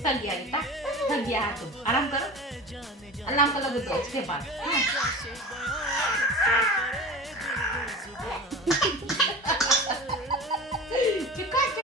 थक गया बेटा, थक गया है तुम, आराम करो। अलार्म का लगा दो उसके बाद। हाँ।